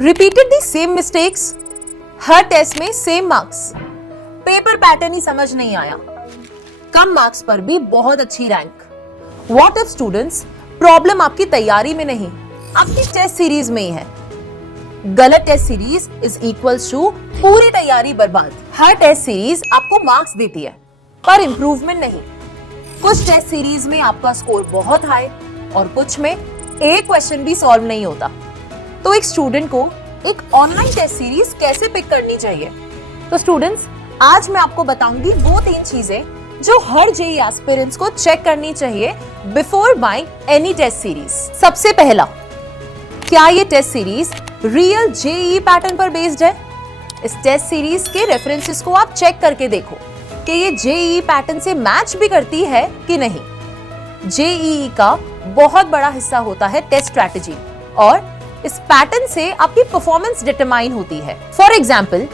Repeated the same mistakes, हर test में same marks, paper pattern ही समझ नहीं आया, कम मार्क्स पर भी बहुत अच्छी rank. What if students, problem आपकी तैयारी में नहीं, आपकी टेस्ट सीरीज में ही है। गलत test series is equals to पूरी तैयारी बर्बाद। हर टेस्ट सीरीज आपको मार्क्स देती है पर इंप्रूवमेंट नहीं। कुछ टेस्ट सीरीज में आपका स्कोर बहुत हाई और कुछ में एक क्वेश्चन भी सॉल्व नहीं होता। तो एक स्टूडेंट को एक ऑनलाइन टेस्ट सीरीज कैसे पिक करनी चाहिए? तो स्टूडेंट्स, आज मैं आपको बताऊंगी वो 3 चीजें जो हर जेईई एस्पिरेंट्स को चेक करनी चाहिए before buying any test series. सबसे पहला, क्या ये test series real JEE pattern पर बेस्ड है? इस टेस्ट सीरीज के रेफरेंसेस को आप चेक करके देखो कि ये जेईई पैटर्न से मैच भी करती है कि नहीं। जेईई का बहुत बड़ा हिस्सा होता है टेस्ट स्ट्रैटेजी और इस पैटर्न से आपकी परफॉर्मेंस डिटरमाइन होती है। फॉर एग्जाम्पल,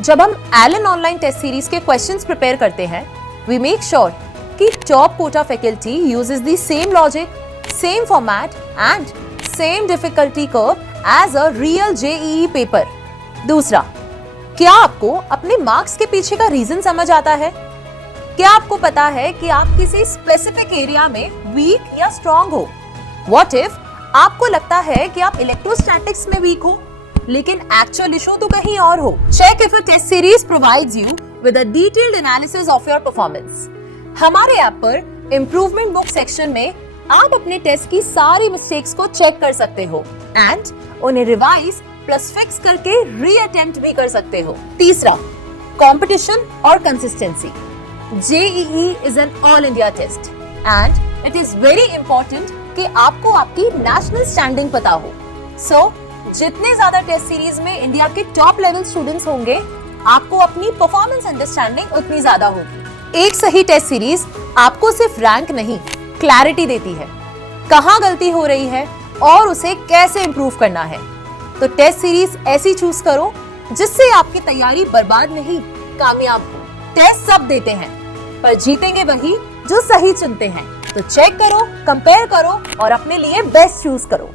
जब हम एलन ऑनलाइन टेस्ट सीरीज के क्वेश्चंस प्रिपेयर करते हैं, वी मेक श्योर कि top Kota faculty uses the same logic, same format and same difficulty curve as a real JEE paper. दूसरा, क्या आपको अपने मार्क्स के पीछे का रीजन समझ आता है? क्या आपको पता है कि आप किसी स्पेसिफिक एरिया में वीक या स्ट्रॉन्ग हो? व्हाट इफ आपको लगता है कि आप इलेक्ट्रोस्टैटिक्स में वीक हो लेकिन एक्चुअल इशू तो कहीं और हो? Check if a test series provides you with a detailed analysis of your performance. हमारे ऐप पर इम्प्रूवमेंट बुक सेक्शन में आप अपने टेस्ट की सारी मिस्टेक्स को चेक कर सकते हो एंड उन्हें रिवाइज प्लस फिक्स करके रीअटेम्प्ट भी कर सकते हो। तीसरा, कंपटीशन और consistency. JEE is an all India test and it is very important कि आपको आपकी नेशनल स्टैंडिंग पता हो। सो जितने ज्यादा टेस्ट सीरीज में इंडिया के टॉप लेवल स्टूडेंट्स होंगे, आपको अपनी परफॉर्मेंस अंडरस्टैंडिंग उतनी ज्यादा होगी। एक सही टेस्ट सीरीज आपको सिर्फ रैंक नहीं, क्लैरिटी देती है, कहां गलती हो रही है और उसे कैसे इंप्रूव करना है। तो टेस्ट सीरीज ऐसी चूज करो जिससे आपकी तैयारी बर्बाद नहीं, कामयाब हो। टेस्ट सब देते हैं पर जीतेंगे वही जो सही चुनते हैं। तो चेक करो, कंपेयर करो और अपने लिए बेस्ट चूज करो।